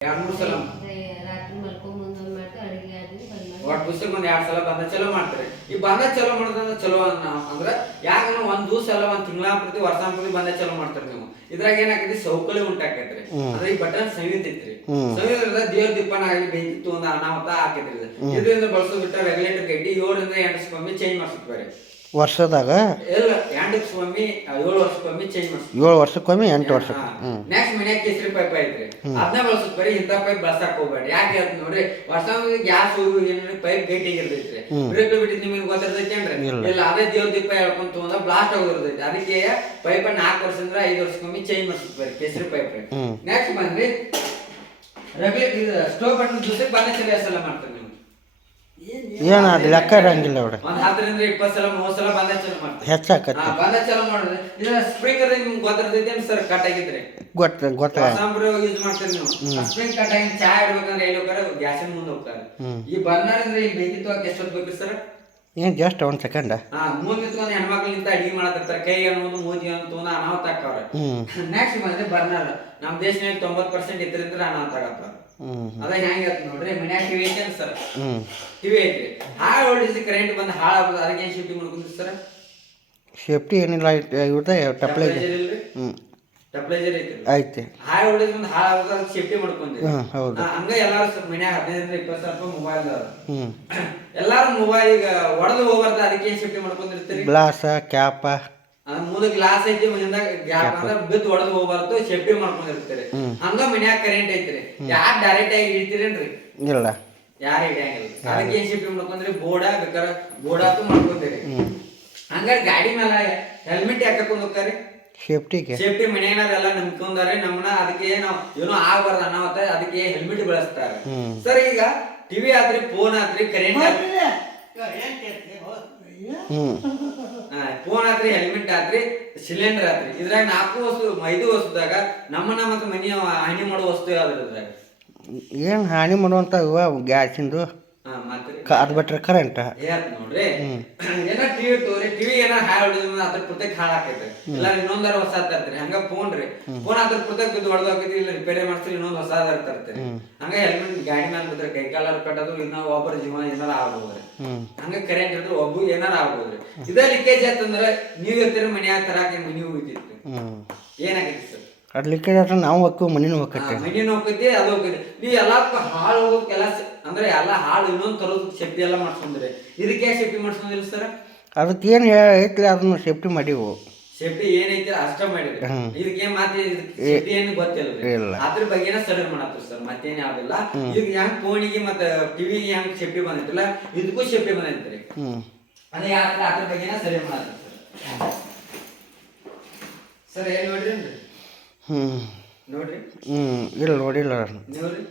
ಎರಡು ಮೂರು ಸಲ ರಾತ್ರಿ ಮಲ್ಕೊಂಬಂದು ಮಾಡ್ತಾರೆ ಅಡಿಗೆ ಆದ್ಮೇಲೆ ಬಂದ್ ಮಾಡಿ ಒಟ್ಟು ಪುಸ್ತಕ ಒಂದ್ 2 ಸಲ ಬಂದ ಚಲೋ ಮಾಡ್ತಾರೆ. ಈ ಬಂದ ಚಲೋ ಮಾಡೋದಂದ್ರೆ ಚಲೋ ಅಂದ್ರೆ ಯಾಕಂದ್ರೆ ಒಂದ್ ದಿವಸ ಅಲ್ಲ ಒಂದ್ ತಿಂಗಳ ಪ್ರತಿ ವರ್ಷ ಪ್ರತಿ ಬಂದ ಚಲೋ ಮಾಡ್ತಾರೆ ನೀವು. ಇದ್ರಾಗ ಏನಾಕೈತಿ ಸೌಕಳಿ ಉಂಟಾಕೈತ್ರಿ. ಅಂದ್ರೆ ಈ ಬಟನ್ ಸಂಯುಕ್ತೈತ್ರಿ. ಸಂಯುಕ್ತದ ದೇವ್ರ ದೀಪನ ಆಗಲಿ ಬೇಕಿತ್ತು ಒಂದು ಅನಾಹುತ ಆಕೈತ್ರಿ. ಇದರಿಂದ ಬಳಸೋ ಬಿಟ್ಟ ರೆಗ್ಯುಲೇಟರ್ ಗಡ್ಡಿ 7 ರಿಂದ 8 ವರ್ಷಕ್ಕೊಮ್ಮೆ ಚೇಂಜ್ ಮಾಡಿಸ್ತಾರೆ. ವರ್ಷದಾಗ ಎಲ್ಲ 2 ವರ್ಷಕ್ಕೊಮ್ಮೆ 7 ವರ್ಷಕ್ಕೊಮ್ಮೆ ಚೇಂಜ್ ಮಾಡಿಸ್ತಾರೆ. 7 ವರ್ಷಕ್ಕೊಮ್ಮೆ 8 ವರ್ಷಕ್ಕೆ. ನೆಕ್ಸ್ಟ್ ಮನ್ಯಾಗ ಕೇಸರಿ ಪೈಪ್ ಐತ್ರಿ. ಅದನ್ನ ಬಳಸೋದ್ ಬರೀ ಇಂಥ ಪೈಪ್ ಬಳಸಕ್ ಹೋಗ್ಬೇಡಿ. ಯಾಕೆ ಹೇಳ್ತೀನಿ ನೋಡ್ರಿ, ವರ್ಷ ಗ್ಯಾಸ್ ಹೋಗಿ ಏನ್ರಿ ಪೈಪ್ ಗಟ್ಟಿ ಇರ್ತೈತ್ರಿ. ಬ್ರೇಕ್ ಬಿಟ್ಟಿದ್ ನಿಮಗೆ ಗೊತ್ತಿರ್ತೈತೇನ್ರಿ? ಇಲ್ಲ, ಅದೇ ದೇವ್ರ ದೀಪ ಹೇಳ್ಕೊಂತ ಹೋದ ಬ್ಲಾಸ್ಟ್ ಆಗೋದಿರ್ತೈತಿ. ಅದಕ್ಕೆ ಪೈಪ್ 4 ವರ್ಷದಿಂದ 5 ವರ್ಷಕ್ಕೊಮ್ಮೆ ಚೇಂಜ್ ಮಾಡಿಸ್ಬೇಕು ಬರೀ ಕೇಸರಿ ಪೈಪ್. ನೆಕ್ಸ್ಟ್ ಬಂದ್ರಿ ರೆಗ್ಯುಲೇಟರ್ ಸ್ಟೋವ್ ಬಟನ್ ಜೊತೆ ಬಂದ ಚಲ ಸಲ ಮಾಡ್ತಾರೆ ನೀವು. ಏನು ಅದು ಲೆಕ್ಕ ಇರಂಗಿಲ್ಲ ಅವ್ರೆ. ಒಂದ್ 10 ರಿಂದ 20 ಸಲ 30 ಸಲ ಬಂದ ಚಲ ಮಾಡ್ತಾರೆ. ಹೆಚ್ಚಾಕತ್ತೆ. ಬಂದ ಚಲ ಮಾಡಿದ್ರೆ ಇದು ಸ್ಪ್ರಿಂಗರ್ ನಿಮ್ಗೆ ಗೊತ್ತಿರ್ತೈತೇನು ಸರ್? ಕಟ್ ಆಗಿದ್ರೆ ಗೊತ್ತ ಸಾಂಬ್ರು ಯೂಸ್ ಮಾಡ್ತೀರಿ ನೀವು. ಸ್ಪ್ರಿಂಗ್ ಕಟ್ ಆಗಿ ಚಾ ಇಡ್ಬೇಕಂದ್ರೆ ಎಲ್ಲಿ ಹೋಗ್ತಾರೆ? ಗ್ಯಾಸಿನ ಮುಂದೆ ಹೋಗ್ತಾರೆ. ಈ ಬರ್ನರ್ ಅಂದ್ರೆ ಇಲ್ಲಿ ಬೇಕಿತ್ತು ಹಾಕಿ ಎಷ್ಟೊತ್ತು ಬೇಕು ಸರ್? ಏನು ಜಸ್ಟ್ 1 ಸೆಕೆಂಡ್. ಮುಂದೆ ನಿಂತ್ಕೊಂಡು ಹೆಣ್ಮಕ್ಳು ನಿಂತ ಅಡಿಗೆ ಮಾಡತ್ತಿರ್ತಾರೆ. ಕೈ ಅನ್ನೋದು ಮೂತಿ ಅನ್ನೋದು ಅನಾಹುತ ಹಾಕವ್ರೆ. ನೆಕ್ಸ್ಟ್ ಬಂದ್ರೆ ಬರ್ನರ್. ನಮ್ಮ ದೇಶದಲ್ಲಿ 90% ಇದ್ರಿಂದ ಅನಾಹುತ ಆಗತ್ತವ್ರ. ಅದ ಹೆಂಗ ನೋಡ್ರಿ, ಮನ್ಯಾಗ ಟಿವಿ ಐತೆ ಸರ್, ಟಿವಿ ಐತಿ ಹಾಳು ಹೊಡಿಸಿ ಕರೆಂಟ್ ಬಂದು ಹಾಳಾಗ್ತದೆ. ಅದಕ್ಕೆ ಏನ್ ಶಿಫ್ಟಿ ಮಾಡ್ಕೊಂಡ್ರಿ ಸರ್? ಸೇಫ್ಟಿ ಏನಿಲ್ಲ ಇವ್ರದ್ದು ಟಪ್ಲೇಜರ್. ಟಪ್ಲೇಜರ್ ಐತಿ ಐತೆ. ಹಾಳು ಹೊಡಿಸಿ ಬಂದು ಹಾಳಾಗ್ತದೆ, ಅದಕ್ಕೆ ಸೇಫ್ಟಿ ಮಾಡ್ಕೊಂಡ್ರಿ. ಹೌದು. ಹಂಗ ಎಲ್ಲಾರು ಮನ್ಯಾಗ 15 ರಿಂದ 20 ಸಾವಿರ ರೂಪಾಯಿ ಮೊಬೈಲ್ ಎಲ್ಲಾರು ಮೊಬೈಲ್ ಈಗ ಒಡೆದು ಹೋಗ್ಬಾರ್ದು. ಅದಕ್ಕೆ ಏನ್ ಸೇಫ್ಟಿ ಮಾಡ್ಕೊಂಡಿರ್ತೀರಿ? ಗ್ಲಾಸ ಕ್ಯಾಪ ಮುಂದೆ ಗ್ಲಾಸ್ ಐತಿ, ಮುಂದಾಗ ಗ್ಯಾಪ್ ಅಂದ್ರೆ ಬಿದ್ದು ಒಡೆದು ಹೋಗ್ಬಾರ್ದು, ಸೇಫ್ಟಿ ಮಾಡ್ಕೊಂಡಿರ್ತೀರಿ. ಹಂಗ ಮನ್ಯಾಗ ಕರೆಂಟ್ ಐತ್ರಿ, ಯಾರು ಡೈರೆಕ್ಟ್ ಆಗಿ ಇಡ್ತೀರೇನ್ರಿ? ಇಲ್ಲ, ಯಾರು ಹಿಡಿಯಂಗಿಲ್ಲ. ಅದಕ್ಕೆ ಏನ್ ಸೇಫ್ಟಿ ಮಾಡ್ಕೊಂಡ್ರಿ? ಬೋರ್ಡ ಬೇಕಾರೆ ಬೋರ್ಡಾತು ಮಾಡ್ಕೊಂತೀರಿ. ಹಂಗಾರೆ ಗಾಡಿ ಮೇಲೆ ಹೆಲ್ಮೆಟ್ ಯಾಕಂದ್ ಹೋಗ್ತಾರಿ? ಸೇಫ್ಟಿಗೆ. ಸೇಫ್ಟಿ ಮನೆಯವ್ರೆಲ್ಲ ನಂಬ್ಕೊಂಡಾರೆ ನಮ್ಮನ್ನ. ಅದಕ್ಕೆ ನಾವು ಏನೋ ಆಗ್ಬಾರ್ದು ಅನಾಹುತ, ಅದಕ್ಕೆ ಹೆಲ್ಮೆಟ್ ಬಳಸ್ತಾರೆ. ಸರ್ ಈಗ ಟಿವಿ ಆತ್ರಿ, ಫೋನ್ ಆತ್ರಿ, ಕರೆಂಟ್ ಆತ್ರಿ, ಫೋನ್ ಆತ್ರಿ, ಹೆಲ್ಮೆಟ್ ಆತ್ರಿ, ಸಿಲಿಂಡರ್ ಆತ್ರಿ. ಇದ್ರಾಗ 4 ವಸ್ತು 5 ವಸ್ತುದಾಗ ನಮ್ಮನ್ನ ಮತ್ತೆ ಮನಿ ಹಾನಿ ಮಾಡೋ ವಸ್ತು ಯಾವ್ದು ಇದ್ರಾಗ? ಏನು ಹಾನಿ ಮಾಡುವಂಥ ಇವ ಗ್ಯಾಸಿಂದು. ಅದು ಬಿಟ್ರೆ ಕರೆಂಟ್ ನೋಡ್ರಿ. ಏನಾರ ಟಿವಿ ತೋರಿ, ಟಿವಿ ಏನಾರ ಹಾಳು ಹೊಡಿದ್ರೆ ಅದ್ರ ಪ್ರತ್ಯೇಕ ಹಾಳಾಕೈತೆ. ಇಲ್ಲ ಇನ್ನೊಂದಾರ ಹೊಸ ತರ್ತೀರಿ. ಹಂಗ ಫೋನ್ ರೀ, ಫೋನ್ ಅದ್ರ ಪ್ರತ್ಯೇಕ ಬಿದ್ದು ಹೊಡೆದಾಕೈತಿ, ಇಲ್ಲ ರಿಪೇರಿ ಮಾಡ್ತೀರಿ, ಇನ್ನೊಂದು ಹೊಸದಾರ ತರ್ತೀರಿ. ಹಂಗ ಹೆಲ್ಮೆಟ್ ಗಾಡಿ ಮೇಲೆ ಬಿದ್ರೆ ಕೈ ಕಾಲಾರ ಕಟ್ಟೋದು, ಇನ್ನ ಒಬ್ಬರ ಜೀವನ ಏನಾರ ಆಗ್ಬೋದ್ರಿ. ಹಂಗ ಕರೆಂಟ್ ಹಿಡಿದ್ರೆ ಒಬ್ಬ ಏನಾರ ಆಗ್ಬೋದ್ರಿ. ಇದೇ ಲೀಕೇಜ್ ಆಯ್ತಂದ್ರೆ ನೀವ್ ಇರ್ತೀರಿ ಮನ್ಯಾಗ ತರಾಕ ಮನಿ ಹೋಗಿರ್ತೀರಿ. ಏನಾಗೈತಿ ಸರ್? ಅದು ಲೀಕೇಜ್ ಆದ್ರೆ ನಾವು ಹೋಗ್ತೀವಿ, ಮನಿನೂ ಹೋಗ್ತೈತಿ. ಮನಿನೂ ಹೋಗ್ತೈತಿ, ಅದು ಹೋಗ್ತೈತಿ. ನೀವು ಎಲ್ಲದಕ್ಕೂ ಹಾಳು ಹೋಗೋದ್ ಕೆಲಸ ಅಂದ್ರೆ ಎಲ್ಲ ಹಾಳು ಇನ್ನೊಂದು ತರೋದ್ ಶಕ್ತಿ ಎಲ್ಲ ಮಾಡ್ಸ್ಕೊಂಡ್ರಿ. ಇದಕ್ಕೆ ಸೇಫ್ಟಿ ಮಾಡ್ಸ್ಕೊಂಡಿಲ್ಲ ಸರ್? ಅದಕ್ಕೆ ಏನು ಐತ್ಲಿ ಅದನ್ನು ಸೇಫ್ಟಿ ಮಾಡಿವು. ಸೇಫ್ಟಿ ಏನೈತಿ ಅಷ್ಟ ಮಾಡಿದ್ರಿ. ಇದಕ್ಕೆ ಮಾತ್ರ ಸೇಫ್ಟಿ ಏನು ಗೊತ್ತಿಲ್ಲ. ಅದ್ರ ಬಗ್ಗೆನ ಸರ್ವೆ ಮಾಡತ್ರಿ ಸರ್, ಮತ್ತೇನ್ ಯಾವ್ದಿಲ್ಲ. ಈಗ ಹೆಂಗ್ ಫೋನಿಗೆ ಮತ್ತೆ ಟಿವಿಗೆ ಹೆಂಗ್ ಸೇಫ್ಟಿ ಬಂದೈತಿಲ್ಲ, ಇದಕ್ಕೂ ಸೇಫ್ಟಿ ಬಂದೈತ್ರಿ. ಅದೇ ಯಾವ್ದು ಅದ್ರ ಬಗ್ಗೆನ ಸರ್ವೆ ಮಾಡತ್ರಿ ಸರ್. ಸರ್ ಏನ್ ನೋಡ್ರಿ ನೋಡ್ರಿ ಇಲ್ಲ ನೋಡಿಲ್ಲ ನೋಡ್ರಿ.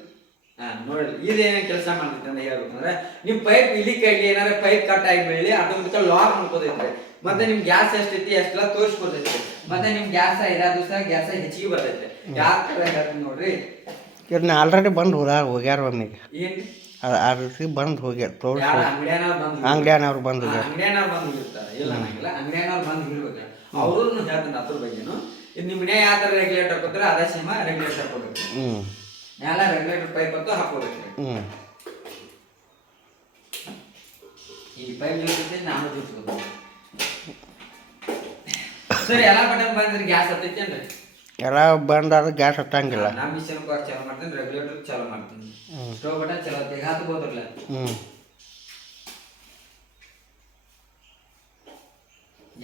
ನೋಡ್ರಿ ಇದೇನ ಕೆಲಸ ಮಾಡ್ತೈತಿ ಅಂತ ಹೇಳ್ಬೇಕಂದ್ರೆ, ನಿಮ್ ಪೈಪ್ ಇಲ್ಲಿ ಕೈಲಿ ಏನಾರ ಪೈಪ್ ಕಟ್ ಆಗಿ ಬೆಳಿ ಅದಕ್ಕೆ ಲಾಕ್ ಮಾಡ್ಕೋದೈತ್ರಿ. ಮತ್ತೆ ನಿಮ್ ಗ್ಯಾಸ್ ಎಷ್ಟೈತಿ ಅಷ್ಟೆಲ್ಲ ತೋರಿಸ್ಕೊತೈತಿ. ಮತ್ತೆ ನಿಮ್ ಗ್ಯಾಸ್ 5 ದಿವಸ ಗ್ಯಾಸ್ ಹೆಚ್ಚಿಗೆ ಬರ್ತೈತೆ. ಯಾಕೆ ಹೇಳ್ತೀನಿ ನೋಡ್ರಿ, ಇದನ್ನ ಆಲ್ರೆಡಿ ಬಂದು ಹೋಗ್ಯಾರ ಒಮ್ಮಿಗೆ. ಏನ್ರಿ ಆ ರೀತಿ ಬಂದು ಹೋಗ್ಯಾರ. ಅಂಗಡಿಯವ್ರು ಬಂದು ಹೋಗಿರ್ತಾರೆ. ಇಲ್ಲ ಅನ್ನಂಗಿಲ್ಲ, ಅಂಗಡಿಯವ್ರು ಬಂದು ಹೋಗಿರ್ಬೇಕು. ಅವ್ರು ಹೇಳ್ತಾನೆ ಅದ್ರ ಬಗ್ಗೆನು. ಇದು ನಿಮ್ಮ ಮನೆ ಯಾವ ಥರ ರೆಗ್ಯುಲೇಟರ್ ಕೊಡ್ತಾರೆ ಅದೇ ಸೇಮ ರೆಗ್ಯುಲೇಟರ್ ಕೊಡ್ಬೇಕು. ಎಲ್ಲ ರೆಗ್ಯುಲೇಟರ್ ಪೈಪ್ ಅಂತೂ ಹಾಕೋಬೇಕು. ಈ ಪೈಪ್ ಜೊತೆ ನಾನು ಜೋಡಿಸ್ಬೋದು. ಸರಿ, ಎಲ್ಲ ಬಟನ್ ಬಂದ್ರೆ ಗ್ಯಾಸ್ ಹತ್ತೈತೇನ್ರಿ? ಎಲ್ಲ ಬಂದಾದ್ರೆ ಗ್ಯಾಸ್ ಹತ್ತಂಗಿಲ್ಲ. ನಾ ಮಿಷನ್ ಚಾಲೂ ಮಾಡ್ತೀನಿ, ರೆಗ್ಯುಲೇಟರ್ ಚಾಲೂ ಮಾಡ್ತೀನಿ, ಸ್ಟೋವ್ ಬಟನ್ ಚಲೋ ಈಗ ಹತ್ಬೋದ್ರಲ್ಲ.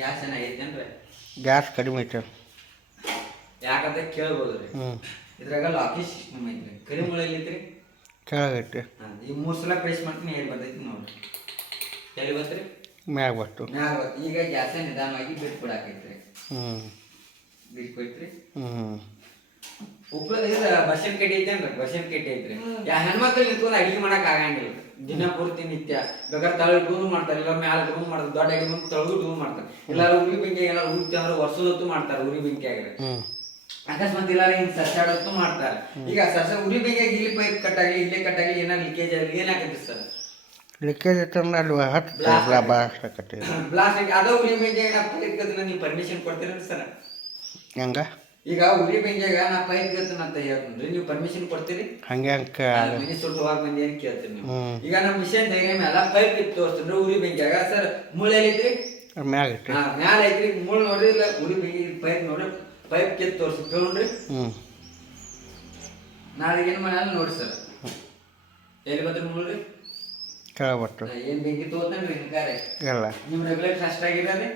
ಗ್ಯಾಸ್ ಏನಾಗೈತೇನ್ರಿ? ಗ್ಯಾಸ್ ಕಡಿಮೆ ಐತೆ ಯಾಕಂತ ಕೇಳ್ಬೋದ್ರಿ. ಇದ್ರಾಗ ಲಾಕಿ ಸಿಸ್ಟಮ್ ಐತ್ರಿ. ಕರಿಮೂಳ ಐತ್ರಿ ಕೆಳಗೈತೆ. ಈ 3 ಸಲ ಪ್ರೆಸ್ ಮಾಡ್ತೀನಿ, ಹೇಳಿ ಬರ್ತೈತಿ ನೋಡ್ರಿ. ಎಲ್ಲಿ ಬರ್ತೀರಿ? ಮ್ಯಾಗ ಬರ್ತು. ಈಗ ಗ್ಯಾಸ ನಿಧಾನವಾಗಿ ಬಿಟ್ಬಿಡಾಕೈತ್ರಿ. ಬಿಟ್ಬಿಟ್ರಿ. ಉಪ್ಪಳ ಬಸನ್ ಕಟ್ಟಿ ಐತೇನ್ರಿ? ಬಸನ್ ಕಟ್ಟಿ ಐತ್ರಿ. ಹೆಣ್ಮಕ್ಳು ನಿಂತ್ಕೊಂಡು ಅಡಿಗೆ ಮಾಡಕ್ ಆಗಂಗಿಲ್ಲ. ದಿನ ಪೂರ್ತಿ ನಿತ್ಯ ಬೇಕಾದ್ರೆ ತಳಗಿಟ್ಟು ಮಾಡ್ತಾರೆ, ಇಲ್ಲ ಮ್ಯಾಲ ಇಟ್ಕೊಂಡು ಮಾಡ್ತಾರೆ. ದೊಡ್ಡ ಅಡಿಗೆ ಬಂದು ತಳಗಿಟ್ಟು ಮಾಡ್ತಾರೆ. ಎಲ್ಲಾರು ಉರಿ ಬೆಂಕಿ ಏನಾರು ಉರಿತಿ ಅಂದ್ರೆ ವರ್ಷದೊತ್ತು ಮಾಡ್ತಾರೆ. ಉರಿ ಬೆಂಕಿ ಆಗಿದ್ರೆ ಅಕಸ್ಮಾತ್ ಇಲ್ಲ ಹಿಂಗ್ ಸಸ್ಯಾಡತ್ತು ಮಾಡ್ತಾರೆ. ಈಗ ಉರಿ ಬೆಂಕಿಯಾಗಿ ಇಲ್ಲಿ ಪೈಪ್ ಕಟ್ಟಾಗ್ಲಿ, ಇಲ್ಲೇ ಕಟ್ಟಾಗ್ಲಿ, ಏನಾರು ಲೀಕೇಜ್ ಆಗಲಿ ಏನಾಗೈತಿ ಸರ್? ಲೀಕೇಜ್ ಐತಂದ್ರೆ ಅಲ್ಲಿ ಬ್ಲಾಸ್ಟ್ ಆಕತಿ. ಬ್ಲಾಸ್ಟ್ ಆಗಿ ಅದ ಉರಿ ಬೆಂಕಿ ಪೈಪ್ ನೀವು ಪರ್ಮಿಷನ್ ಕೊಡ್ತೀರ ಸರ್? ಹೆಂಗ ಈಗ ಉರಿ ಬೆಂಕಿಯಾಗ ನಾ ಪೈಪ್ ಕೇಳ್ತೀನಿ ಅಂತ ಹೇಳ್ತೀನಿ, ನೀವು ಪರ್ಮಿಷನ್ ಕೊಡ್ತೀರಿ? ಹಂಗೆ ಮನೆ ಸುಟ್ಟು ಹೋಗಿ ಬಂದಿ ಅಂತ ಕೇಳ್ತೀನಿ ನೀವು. ಈಗ ನಮ್ಮ ಮಿಷನ್ ಧೈರ್ಯ ಮೇಲೆ ಪೈಪ್ ಕಿತ್ತು ತೋರಿಸ್ತೀನಿ ಉರಿ ಬೆಂಕಿಯಾಗ. ಸರ್ ಮುಳ್ಳು ಐತ್ರಿ? ಮ್ಯಾಗ ಐತಿ. ಮ್ಯಾಲ ಐತ್ರಿ, ಮುಳ್ಳು ನೋಡ್ರಿ ಇಲ್ಲ ಉರಿ ಬೆಂಕಿ ಪೈಪ್ ನೋಡ್ರಿ, ಪೈಪ್ ಕಿತ್ತು ತೋರಿಸಿ ಕೇಳ್ರಿ. ನಾಳೆ ಏನು ಮಾಡಲ್ಲ ನೋಡಿ ಸರ್. ಎಲ್ಲಿ ಬರ್ತೀರಿ ಮುಳ್ಳ್ರಿ? ಕೇಳಬಟ್ಟು ಏನು ಬೆಂಕಿ ತೋತನ್ರಿ ಹಿಂಗಾರೆ ಇಲ್ಲ. ನಿಮ್ಮ ರೆಗ್ಯುಲೇಟರ್ ಅಷ್ಟಾಗಿರ ರೀ,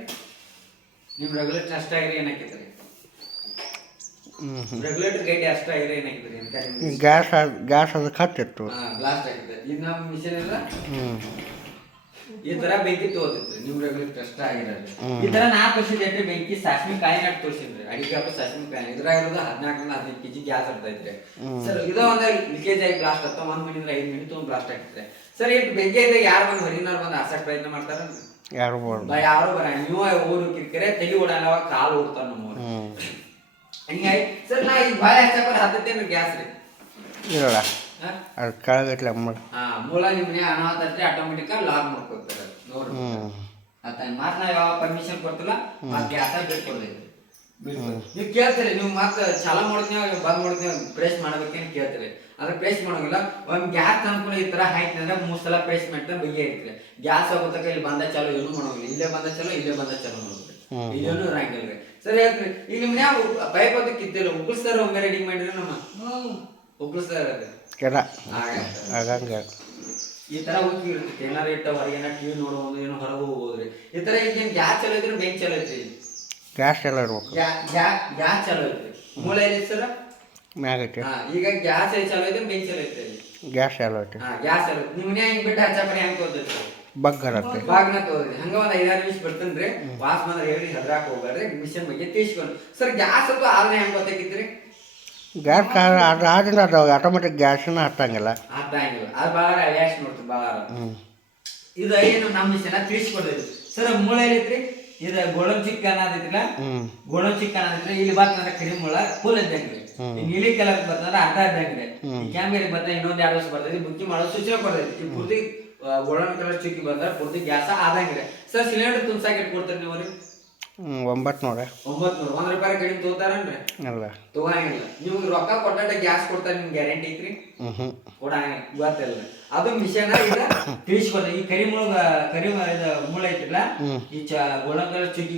ನಿಮ್ಮ ರೆಗ್ಯುಲೇಟರ್ ಅಷ್ಟಾಗಿರಿ ಏನಾಕೈತ್ರಿ? ರೆಗ್ಯುಲೇಟರ್ ಗೈಡಿ ಅಷ್ಟಾಗಿರಿ ಏನಾಕೈತ್ರಿ? ಗ್ಯಾಸ್ ಅದಕ್ಕೆ ಹತ್ತಿತ್ತು, ಬ್ಲಾಸ್ಟ್ ಆಗಿತ್ತು. ಇದು ನಮ್ಮ ಮಿಷನ್ ಎಲ್ಲ ಈ ತರ ಬೆಂಕಿ ತೋರ್ತೈತ್ರಿ. ನಿಮ್ ರೆಗ್ಯುಲೇಟರ್ ಅಷ್ಟ ಆಗಿರಲ್ಲ. ಈ ತರ 4 ವರ್ಷದ ಬೆಂಕಿ ಸಾಸ್ಮಿ ಕಾಯಿ ನಾಟ್ ತೋರಿಸಿದ್ರಿ. ಅಡಿಗೆ ಹಬ್ಬ ಸಾಸ್ಮಿ ಕಾಯಿ ಇದ್ರಾಗಿರೋದು 14-15 kg ಗ್ಯಾಸ್ ಇರ್ತೈತ್ರಿ ಸರ್. ಇದು ಒಂದ ಲೀಕೇಜ್ ಆಗಿ ಬ್ಲಾಸ್ಟ್ ಆಗ್ತಾವ. 1 ಮಿನಿಟ್ 5 ಮಿನಿಟ್ ತೊಗೊಂಡು ಬ್ಲಾಸ್ಟ್ ಆಗ್ತೈತ್ರಿ ಸರ್. ಈ ಬೆಂಕಿ ಇದ್ರೆ ಯಾರು ಬಂದು ಹೊರಿನಾರು ಬಂದು ಆಸಕ್ ಪ್ರಯತ್ನ ಮಾಡ್ತಾರ? ಯಾರು ಬರ ನೀವು ಊರು ಕಿರ್ಕರೆ ತಲೆ ಓಡಲ್ಲ, ಕಾಲು ಓಡ್ತಾರ ನಮ್ಮವ್ರು. ಹಿಂಗಾಗಿ ಸರ್ ನಾ ಈಗ ಭಾಳ ಹಚ್ಚಕ್ಕೆ ಹತ್ತೈತೇನ್ರಿ ಗ್ಯಾಸ್ ರೀ? ಇಲ್ಲ, ಅದು ಕೆಳಗಟ್ಲೆ ಮೂಲ ನಿಮ್ಮ ಮನೆ ಅನಾಹುತ ಆಟೋಮೆಟಿಕ್ ಲಾಕ್ ಮಾಡ್ಕೊತಾರೆ ನೋಡ್ರಿ. ಆತ ಮಾತ್ರ ನಾವ್ ಯಾವ ಪರ್ಮಿಷನ್ ಕೊಡ್ತಿಲ್ಲ, ಮತ್ತೆ ಗ್ಯಾಸ ಬಿಟ್ಕೊಡ್ತೈತಿ. ನೀವು ಕೇಳ್ತೀರಿ, ನೀವು ಮತ್ತೆ ಚಾಲ ಮಾಡಿದ್ನೇವ ಬಂದ್ ಮಾಡಿದ್ನೇವ ಪ್ರೆಸ್ ಮಾಡ್ಬೇಕೇನು ಕೇಳ್ತೀರಿ. ಅದ್ರ ಪ್ರೆಸ್ ಮಾಡೋಂಗಿಲ್ಲ. ಒಂದ್ ಗ್ಯಾಸ್ ಅನುಕೂಲ ಈ ತರ ಹಾಯ್ತು ಅಂದ್ರೆ 3 ಸಲ ಪ್ರೆಸ್ ಮಾಡ್ತಾ ಬಗೆ ಇರ್ತೀರಿ. ಗ್ಯಾಸ್ ಹೋಗೋತಕ್ಕ ಇಲ್ಲಿ ಬಂದ ಚಾಲು ಏನು ಮಾಡೋಂಗಿಲ್ಲ. ಇಲ್ಲೇ ಬಂದ ಚಾಲು, ಇಲ್ಲೇ ಬಂದ ಚಾಲು ಮಾಡ್ಬೇಕು, ಇಲ್ಲೇನು ಇರಂಗಿಲ್ರಿ. ಸರಿ ಹೇಳ್ತೀರಿ. ಈಗ ನಿಮ್ಮ ಮನ್ಯಾಗ ಪೈಪ್ ಅದು ಕಿತ್ತಿಲ್ಲ, ಉಗುಳ್ಸ್ತಾರ ಒಮ್ಮೆ ರೆಡಿ ಮಾಡಿರಿ. ನಮ್ಮ ಉಗುಳ್ಸ್ತಾರ ಈ ತರ ಹೋಗಿ ಇರ್ತೈತಿ. ಏನಾರ ಇಟ್ಟ ಹೊರಗೆ ಏನಾರ ಟಿವಿ ನೋಡೋದು, ಏನೋ ಹೊರಗೆ ಹೋಗೋದ್ರಿ. ಈ ತರ ಈಗ ಗ್ಯಾಸ್ ಚಲೋ ಐತ್ರಿ, ಬೆಂಕಿ ಚಲೋ ಐತ್ರಿ? ಗ್ಯಾಸ್ ಚಲೋ ಇರ್ಬೇಕು. ಗ್ಯಾಸ್ ಚಲೋ ಐತ್ರಿ. ಮೂಲ ಐತಿ ಸರ್ ಮ್ಯಾಗ ಐತಿ. ಈಗ ಗ್ಯಾಸ್ ಚಲೋ ಐತಿ, ಬೆಂಕಿ ಚಲೋ ಐತ್ರಿ? ಗ್ಯಾಸ್ ಚಲೋ ಐತಿ. ಗ್ಯಾಸ್ ಚಲೋ ಐತಿ. ನಿಮ್ಮ ಮನ್ಯಾಗ ಹಿಂಗ್ ಬಿಟ್ಟು ಹಚ್ಚಪ್ಪ ಹೆಂಗ್ ತೋರ್ತೈತಿ? ಬಾಗ್ನ ತೋದ್ರಿ. ಹಂಗ ಒಂದ್ 5-6 ನಿಮಿಷ ಬರ್ತನ್ರಿ. ವಾಸ್ ಬಂದ್ರೆ ಹೇಳಿ ಹೆದ್ರಾಕ್ ಹೋಗ್ಬೇಡ್ರಿ. ಮಿಷನ್ ಬಗ್ಗೆ ತಿಳಿಸ್ಕೊಂಡು ಸರ್. ಗ್ಯಾಸ್ ಅಂತೂ ಆದ್ರೆ ಹೆಂಗ್ ಗೊತ್ತಾಗಿತ್ರಿ? ಗ್ಯಾಸ್ ಆದ್ರಿಂದ ಅದು ಆಟೋಮೆಟಿಕ್ ಗ್ಯಾಸ್ನ ಹತ್ತಂಗಿಲ್ಲ. ಹತ್ತಂಗಿಲ್ಲ, ಅದು ಭಾಳ ರಿಯಾಕ್ಷನ್ ನೋಡ್ತೀವಿ ಭಾಳ. ಇದು ಏನು ನಮ್ಮ ಮಿಷನ್ ತಿಳಿಸ್ಕೊಡ್ತೈತಿ ಸರ್. ಮೂಳೆ ಐತ್ರಿ, ಇದು ಗೋಳಂ ಚಿಕ್ಕ ಅನ್ನೋದೈತಿಲ್ಲ, ಗೋಳಂ ಚಿಕ್ಕ ಅನ್ನೋದೈತ್ರಿ. ಇಲ್ಲಿ ಬರ್ತಂದ್ರೆ ಕಡಿಮೆ ಮುಳ್ಳ ಫುಲ್ ಇದ್ದಂಗ್ರಿ. ನೀಲಿ ಕಲರ್ ಬರ್ತಂದ್ರೆ ಅರ್ಧ ಇದ್ದಂಗ್ರಿ. ಈ ಕ್ಯಾಮ್ರಾ ಬರ್ತಾ ಇನ್ನೊಂದು 2 ವರ್ಷ ಬರ್ತೈತಿ. ಬುಕ್ಕಿ ಮಾಡೋ ಸೂಚನೆ ಕೊಡ್ತೈತಿ. ಈ ಪೂರ್ತಿ ಗೋಲ್ಡನ್ ಕಲರ್ ಚಿಕ್ಕಿ ಬಂದ್ರೆ ಪೂರ್ತಿ ಗ್ಯಾಸ ಆದಂಗ್ರಿ ಸರ್. ಸಿಲಿಂಡರ್ ತುಂಬ್ಸಾಕ ಇಟ್ಟು ಕೊಡ್ತೀರಿ ನೀವು ರೀ? 900 1 ರೂಪಾಯಿ ಕಡಿಮೆ ತಗೋತಾರನ್ರಿ? ಇಲ್ಲ, ತಗೋಂಗಿಲ್ಲ. ನೀವು ರೊಕ್ಕ ಕೊಟ್ಟ ಗ್ಯಾಸ್ ಕೊಡ್ತಾರೆ, ನಿಮ್ಗೆ ಗ್ಯಾರಂಟಿ ಐತ್ರಿ? ಕೊಡಂಗಿಲ್ಲ, ಗೊತ್ತಿಲ್ಲ. ಅದು ಮಿಷನ್ ಈಗ ತಿಳಿಸ್ಕೊಡ್ತಾರೆ. ಈ ಕರಿ ಮುಳ್ಳು ಐತಿಲ್ಲ, ಈ ಗೋಲ್ಡನ್ ಕಲರ್ ಚಿಕ್ಕಿ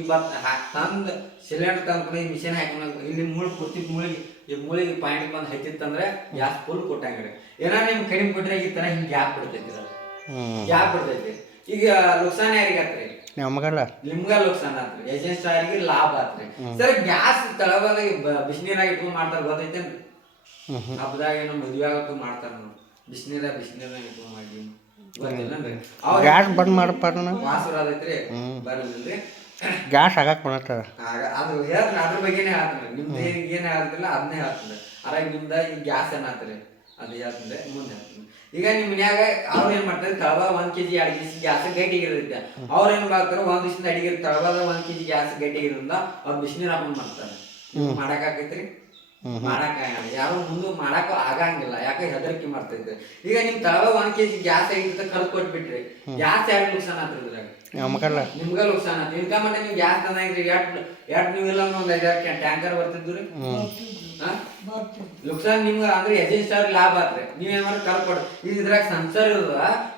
ತಂದ್ ಸಿಲಿಂಡರ್ ತಂದ್ಕೊಂಡು ಈ ಮಿಷನ್ ಹಾಕೊಂಡು ಇಲ್ಲಿ ಮುಳ್ಳು ಪೂರ್ತಿ ಮುಳಿಗೆ ಈ ಮುಳಿಗೆ ಪಾಯಿಂಟ್ ಬಂದು ಹತ್ತಿತ್ತಂದ್ರೆ ಗ್ಯಾಸ್ ಫುಲ್ ಕೊಟ್ಟಂಗ್ರಿ. ಏನಾರ ನಿಮ್ಗೆ ಕಡಿಮೆ ಕೊಟ್ರೆ ಈ ತರ ಹಿಂಗೆ ಗ್ಯಾಪ್ ಬಿಡ್ತೈತಿ. ಗ್ಯಾಪ್ ಬಿಡ್ತೈತಿ. ಈಗ ನುಕ್ಸಾನ ಯಾರಿಗಾತ್ರಿ? ನಮಗಲ್ಲ, ನಿಮ್ಗ ಲೋಕ್ಸಾನ ಆತ್ರಿ. ಏಜೆನ್ಸಿ ಅವರಿಗೆ ಲಾಭ ಆತ್ರಿ ಸರ್. ಗ್ಯಾಸ್ ತಳಬಾಗ ಬಿಸಿನೀರಾಗ ಇಟ್ಕೊಂಡ್ ಮಾಡ್ತಾರ, ಗೊತ್ತೈತೇನ್ರಿ? ಹಬ್ಬದಾಗ ಏನೋ ಮದುವೆ ಆಗತ್ತು ಮಾಡ್ತಾರ ನೋಡಿ, ಬಿಸಿನೀರಾಗ ಇಟ್ಕೊಂಡ್ ಮಾಡಿ. ಗೊತ್ತಿಲ್ಲನ್ರಿ? ಗ್ಯಾಸ್ ಬಂದ್ ಮಾಡಪ್ಪ, ವಾಸ ಬರತೈತ್ರಿ, ಬರಲಿಲ್ರಿ. ಗ್ಯಾಸ್ ಆಗಕ್ ಬಂದತ್ತ. ಅದು ಹೇಳ್ತೀನಿ, ಅದ್ರ ಬಗ್ಗೆನೇ ಹೇಳ್ತೀನಿ. ನಿಮ್ದು ಏನ್ ಹೇಳ್ತಿಲ್ಲ ಅದನ್ನೇ ಹೇಳ್ತೀನಿ. ಅರಾಗ ನಿಮ್ದ ಈ ಗ್ಯಾಸ್ ಏನಾತ್ರಿ ಅದು ಹೇಳ್ತೀನಿ, ಮುಂದೆ ಹೇಳ್ತೀನಿ. ಈಗ ನಿಮ್ಮ ಮನ್ಯಾಗ ಅವ್ರು ಏನ್ ಮಾಡ್ತಾರೆ, ತಳಬಾಗ 1 kg 2 kg ಗ್ಯಾಸ್ ಗಟ್ಟಿಗಿರುತ್ತೆ. ಅವ್ರ ಏನ್ ಮಾಡ್ತಾರೆ, 1 ದಿವಸದಿಂದ ಅಡಿಗೆ ತಳಬಾಗ 1 kg ಗ್ಯಾಸ್ ಗಟ್ಟಿಗಿರೋದ್ರಿಂದ ಅವ್ರು ಬಿಸಿನೀರ್ ಹಾಕೊಂಡ್ ಮಾಡ್ತಾರೆ. ಮಾಡಕ್ ಆಕೈತ್ರಿ? ಮಾಡಕ್ ಆಗಲ್ಲ. ಯಾರು ಮುಂದೆ ಮಾಡಕ್ ಆಗಂಗಿಲ್ಲ, ಯಾಕೆ ಹೆದರಿಕೆ ಮಾಡ್ತೈತೆ. ಈಗ ನಿಮ್ ತಳಬಾಗ 1 kg ಗ್ಯಾಸ್ ಆಗಿರ್ತದೆ, ಕರ್ದು ಕೊಟ್ಬಿಟ್ರಿ. ಗ್ಯಾಸ್ ಯಾರು ನುಕ್ಸಾನ ಆತ್ರಿ? ಇದ್ರಾಗ ನಿಮ್ಗ ನುಕ್ಸಾನ ಆತ. ಇನ್ಕ ಮಟ್ಟ ನೀವು ಗ್ಯಾಸ್ ತಂದ್ರಿ, ಎಟ್ ನೀವೆಲ್ಲ ಒಂದ್ 5 ಟ್ಯಾಂಕರ್ ಬರ್ತಿದ್ರಿ. ನುಕ್ಸಾನ್ ನಿಮ್ಗ ಅಂದ್ರೆ ಏಜೆನ್ಸಿ ಅವ್ರಿಗೆ ಲಾಭ ಆತ್ರಿ. ನೀವೇನ್ ಮಾಡಿ ಕರ್ಕೊಡ್. ಇದ್ರಾಗ ಸಂಸಾರ ಇರೋದ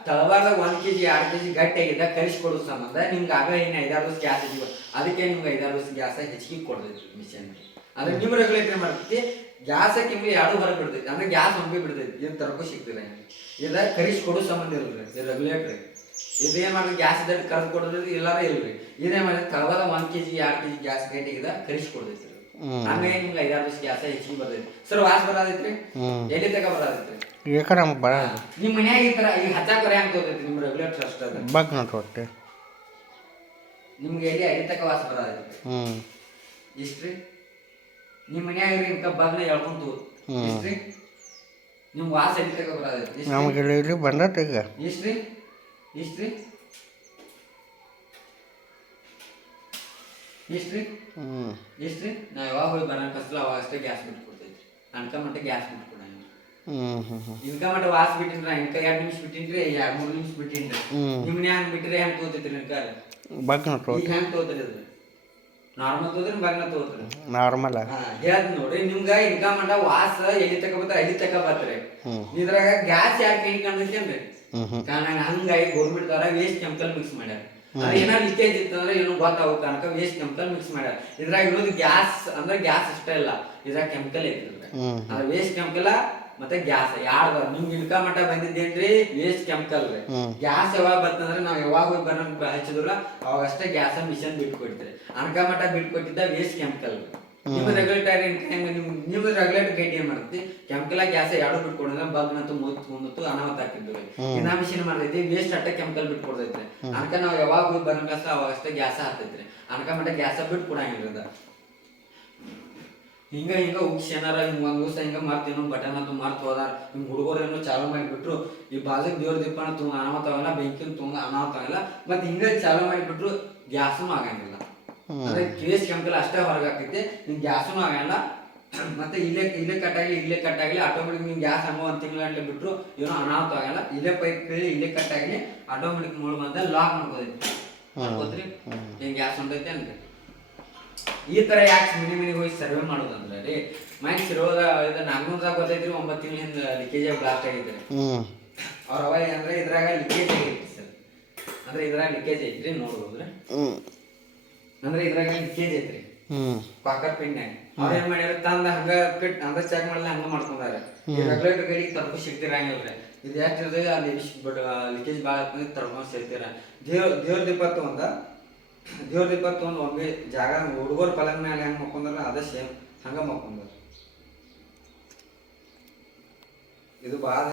ತಳಬಾರ್ದಾಗ 1 kg 2 kg ಗಟ್ಟಿ ಆಗಿದ್ದ ಕಲಿಸ್ಕೊಡೋ ಸಂಬಂಧ ನಿಮ್ಗೆ ಆಗ ಏನು 5-6 ದಿವಸ ಗ್ಯಾಸ್ ಇದೀವ. ಅದಕ್ಕೆ ನಿಮ್ಗೆ 5-6 ದಿವಸ ಗ್ಯಾಸ್ ಹೆಚ್ಚಿಗೆ ಕೊಡ್ತೈತಿ ಮಿಷನ್. ಅದ್ರ ನಿಮ್ ರೆಗ್ಯುಲೇಟರ್ ಮಾಡ್ತೈತಿ. ಗ್ಯಾಸ್ ನಿಮ್ಗೆ 2 ಹೊರಗೆ ಬಿಡ್ತೈತಿ, ಅಂದ್ರೆ ಗ್ಯಾಸ್ ಒಂದೇ ಬಿಡ್ತೈತಿ. ಇದ್ ತರಕು ಸಿಗ್ತಿಲ್ಲ. ಇದ ಕಲಿಸ್ಕೊಡೋ ಸಂಬಂಧ ಇಲ್ರಿ ರೆಗ್ಯುಲೇಟರ್. ಇದೇನ್ ಮಾಡಿದ್ರೆ ಗ್ಯಾಸ್ ಇದ್ದ ಕರ್ದು ಕೊಡೋದ್ರಿ, ಎಲ್ಲಾರ ಇಲ್ರಿ. ಇದೇನ್ ಮಾಡಿದ್ರೆ ತಳಬಾಗ 1 kg 2 kg ಗ್ಯಾಸ್ ಗಟ್ಟಿಗಿದ ಕಲಿಸ್ಕೊಡ್ತೈತಿ. ಹಂಗಾಗಿ ನಿಮ್ಗೆ 5-6 ದಿವಸ ಗ್ಯಾಸ್ ಹೆಚ್ಚಿಗೆ ಬರ್ತೈತಿ ಸರ್. ವಾಸ್ ಬರತೈತ್ರಿ? ಎಲ್ಲಿ ತಕ ಬರತೈತ್ರಿ? ನಿಮ್ ಮನ್ಯಾಗ ಈ ತರ ಈಗ ಹಚ್ಚಾಕ ಹೆಂಗ್ ತೋತೈತಿ? ನಿಮ್ ರೆಗ್ಯುಲೇಟರ್ ಅಷ್ಟ ಅದ, ನಿಮ್ಗೆ ಎಲ್ಲಿ ಅಡಿ ತಕ ವಾಸ ಬರತೈತಿ? ಇಷ್ಟ್ರಿ. ನಿಮ್ ಮನ್ಯಾಗ ಇಂಕ ಬಾಗ್ನ ಹೇಳ್ಕೊಂತ ಇಷ್ಟ್ರಿ. ನಿಮ್ ವಾಸ ಎಲ್ಲಿ ತಕ ಬರತೈತಿ? ಇಷ್ಟ್ರಿ. ಇಷ್ಟ್ರಿ ಇಷ್ಟ್ರಿ ಇಷ್ಟ್ರಿ. ನಾ ಯಾವಾಗ ಹೋಗಿ ಬರೋಣ ಕಸ್ಲ ಅವಾಗ ಅಷ್ಟೇ ಗ್ಯಾಸ್ ಬಿಟ್ಕೊಡ್ತೈತಿ. ಅನ್ಕ ಮಟ್ಟ ಗ್ಯಾಸ್ ಬಿಟ್ಕೊಡಂಗಿಲ್ಲ. ಇನ್ಕ ಮಟ್ಟ ವಾಸ್ ಬಿಟ್ಟಿನ್ರ ಇನ್ಕ 2 ನಿಮಿಷ ಬಿಟ್ಟಿನ್ರಿ, 2-3 ನಿಮಿಷ ಬಿಟ್ಟಿನ್ರಿ. ನಿಮ್ನ ಹೆಂಗ್ ಬಿಟ್ರೆ ಹೆಂಗ್ ತೋತೈತ್ರಿ? ಇನ್ಕ ಈಗ ಹೆಂಗ್ ತೋತೈತಿ? Normal ತೋದ್ರಿ ಬರ್ನ ತಗೋತ್ರಿ normal. ಹೇಳ್ತೀನಿ ನೋಡ್ರಿ ನಿಮ್ಗ ಇನ್ಕಾ ಮಂಡ ವಾಸ ಎಲ್ಲಿ ತಕ ಬರ್ತಾರ ಅಲ್ಲಿ ತಕ ಬರ್ತಾರೆ. ಇದ್ರಾಗ ಗ್ಯಾಸ್ ಯಾಕೆ ಕಂಡಿದ್ದೇನ್ರಿ ಕಾರಣ ಹಂಗಾಗಿ ಗೌರ್ಮೆಂಟ್ ದವರ ವೇಸ್ಟ್ ಕೆಮಿಕಲ್ ಮಿಕ್ಸ್ ಮಾಡ್ಯಾರ. ಅದ ಏನಾರ ಲೀಕೇಜ್ ಇತ್ತಂದ್ರೆ ಏನು ಗೊತ್ತಾಗೋ ಕಾರಣಕ್ಕ ವೇಸ್ಟ್ ಕೆಮಿಕಲ್ ಮಿಕ್ಸ್ ಮಾಡ್ಯಾರ. ಇದ್ರಾಗ ಇರೋದು ಗ್ಯಾಸ್ ಅಂದ್ರೆ ಗ್ಯಾಸ್ ಅಷ್ಟೇ ಇಲ್ಲ, ಇದ್ರಾಗ ಕೆಮಿಕಲ್ ಐತಿ. ಅದ್ರ ವೇಸ್ಟ್ ಕೆಮಿಕಲ್ ಮತ್ತೆ ಗ್ಯಾಸ್ ಯಾರ್ದ ನಿಮ್ಗೆ ಇನ್ಕಾ ಮಟ್ಟ ಬಂದಿದ್ದೇನ್ರಿ ವೇಸ್ಟ್ ಕೆಮಿಕಲ್ ರೀ. ಗ್ಯಾಸ್ ಯಾವಾಗ ಬರ್ತಂದ್ರೆ ನಾವ್ ಯಾವಾಗ ಹೋಗಿ ಬರೋಣ ಹಚ್ಚಿದ್ರಲ್ಲ ಅವಾಗ ಅಷ್ಟೇ ಗ್ಯಾಸ್ ಮಿಷನ್ ಬಿಟ್ಕೊಡ್ತೀರಿ. ಅನ್ಕಾ ಮಟ್ಟ ಬಿಟ್ಕೊಟ್ಟಿದ್ದ ವೇಸ್ಟ್ ಕೆಮಿಕಲ್. ನಿಮ್ಮ ರೆಗ್ಯುಲೇಟರ್ ನಿಮ್ಮ ರೆಗ್ಯುಲೇಟರ್ ಗೈಡ್ ಏನ್ ಮಾಡ್ತೈತಿ ಕೆಮಿಕಲ್ ಗ್ಯಾಸ್ ಎರಡು ಬಿಟ್ಕೊಡಿದ್ರೆ ಬಗ್ನಂತೂ ಮುತ್ತು ಅನಾಹುತ ಹಾಕಿದ್ವಿ. ಇನ್ನ ಮಿಷಿನ್ ಮಾಡ್ತೈತಿ ವೇಸ್ಟ್ ಅಟ್ಟ ಕೆಮಿಕಲ್ ಬಿಟ್ಕೊಡ್ತೈತ್ರಿ. ಅನ್ಕ ನಾವ್ ಯಾವಾಗ ಹೋಗಿ ಬರೋಣ ಅವಾಗ ಅಷ್ಟೇ ಗ್ಯಾಸ್ ಹಾಕ್ತೈತ್ರಿ. ಅನ್ಕಾ ಮಟ್ಟ ಗ್ಯಾಸ ಬಿಟ್ಟು ಕೊಡಂಗಿಲ್ಲ. ಹಿಂಗ ಉಗ್ಸಿ ಏನಾರ ಹಿಂಗ ಒಂದ್ ದಿವಸ ಹಿಂಗ ಮರ್ತೇನು ಬಟನ್ ಅಂತ ಮರ್ತ್ ಹೋದಾರ ಹಿಂಗ್ ಹುಡುಗರು ಏನೋ ಚಾಲು ಮಾಡಿಬಿಟ್ರು ಈ ಬಾಜುಕ್ ದೇವ್ರ ದೀಪನ ತುಂಬ ಅನಾಹುತವಲ್ಲ, ಬೆಂಕಿನ ತುಂಬ ಅನಾಹುತವಲ್ಲ. ಮತ್ ಹಿಂಗ ಚಾಲು ಮಾಡಿಬಿಟ್ರು ಗ್ಯಾಸೂ ಆಗಂಗಿಲ್ಲ. ಅಂದ್ರೆ ವೇಸ್ಟ್ ಕೆಮಿಕಲ್ ಅಷ್ಟೇ ಹೊರಗೆ ಆಗ್ತೈತಿ, ನಿಮ್ ಗ್ಯಾಸೂ ಆಗಲ್ಲ. ಮತ್ತೆ ಇಲ್ಲೇ ಕಟ್ಟಾಗ್ಲಿ ಆಟೋಮೆಟಿಕ್ ನಿಮ್ ಗ್ಯಾಸ್ ಹಂಗ 1 ತಿಂಗಳ ಗಂಟೆ ಬಿಟ್ರು ಏನೋ ಅನಾಹುತ ಆಗಲ್ಲ. ಇಲ್ಲೇ ಪೈಪ್ ಇಲ್ಲೇ ಕಟ್ಟಾಗ್ಲಿ ಆಟೋಮೆಟಿಕ್ ಮೂಡ್ ಬಂದ ಲಾಕ್ ಮಾಡ್ಕೋದ್ರಿ ಏನ್ ಗ್ಯಾಸ್ ಹೊಂಟೈತಿ ಅಂದ್ರೆ. ಈ ತರ ಯಾಕೆ ಮನೆ ಹೋಗಿ ಸರ್ವೆ ಮಾಡೋದಂದ್ರೆ ರೀ ಮೈನ್ ಸಿರೋದ ಇದು ನಾಗ್ನೂರ್ದಾಗ ಗೊತ್ತೈತ್ರಿ 9 ತಿಂಗಳ ಹಿಂದ ಲೀಕೇಜ್ ಬ್ಲಾಸ್ಟ್ ಆಗಿದ್ರಿ. ಅವ್ರ ಅವ ಅಂದ್ರೆ ಇದ್ರಾಗ ಲೀಕೇಜ್ ಆಗೈತಿ ಸರ್. ಅಂದ್ರೆ ಇದ್ರಾಗ ಲೀಕೇಜ್ ಐತ್ರಿ ನೋಡ್ಬೋದ್ರಿ. ಅಂದ್ರೆ ಇದ್ರಾಗ ಲೀಕೇಜ್ ಐತ್ರಿ ಕಾಕರ್ ಪಿನ್. ಅವ್ರ ಏನ್ ಮಾಡ್ಯಾರ ತಂದ ಹಂಗ ಪಿಟ್ ಅಂದ್ರೆ ಚೆಕ್ ಮಾಡಲ್ಲ ಹಂಗ ಮಾಡ್ಕೊಂಡಾರ. ಈ ರೆಗ್ಯುಲೇಟರ್ ಗಾಡಿಗೆ ತರ್ಕೊ ಸಿಗ್ತಿರಂಗಿಲ್ರಿ. ಇದು ಯಾಕೆ ಅಲ್ಲಿ ಲೀಕೇಜ್ ಭಾಳ ತರ್ಕೊಂಡ್ ಸಿಗ್ತೀರ. ದೇವ್ರ ದೀಪ ತಗೊಂಡ್ ಒಮ್ಮೆ ಜಾಗ ಹುಡುಗರು ಪಲಂಗ್ ಮೇಲೆ ಹೆಂಗ್ ಮಕ್ಕೊಂಡ್ರ ಅದ ಸೇಮ್ ಹಂಗ ಮಕ್ಕೊಂಡ್ರ. ಇದು ಭಾಳ